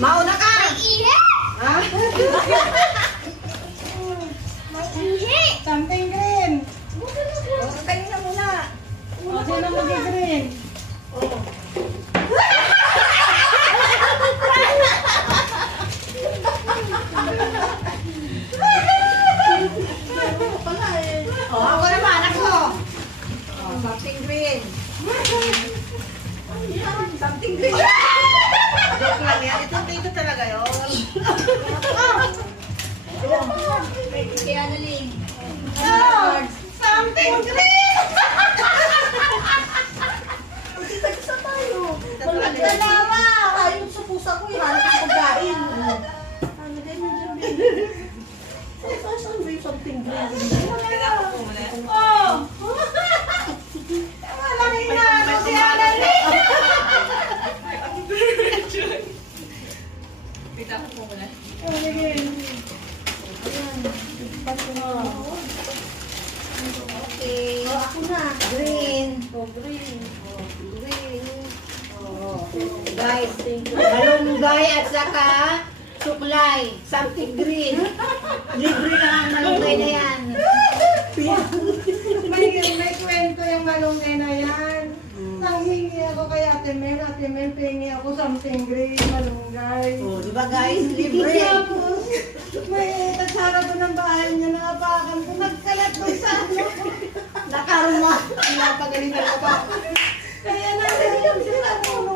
Mauna ka! Ha? Something green. Tayo na muna. O, sino mag-green? Oh, ako naman, ako. Oh, something green. Something green. Joke lang yan. Ito talaga yun. Kaya naling. Oh, something green. Isa tayo. Dalawa. Ayun sa pusa ko, ihanap ang pagkain. Ano din yung dyan? Saan ba yung something green? Kailangan ko muna. Oh! Walang inaano si Annalyn. Kita ko muna. Okay. Oh, ako na. Green. Oh, green. Green. Guys, malunggay at saka suklay. Something green. Libre lang ang malunggay na yan. May kwento yung malunggay na yan. Nanghingi ako kay Ate Mel, pingi ako something green, malunggay. Oh, di ba guys? Libre. Tapos, may tatsara doon ng bahay niya, naapakan ko, nagkalat doon sa ano. Nakaruma. Pinapagalitan ko pa. Kaya natin yung sila mo,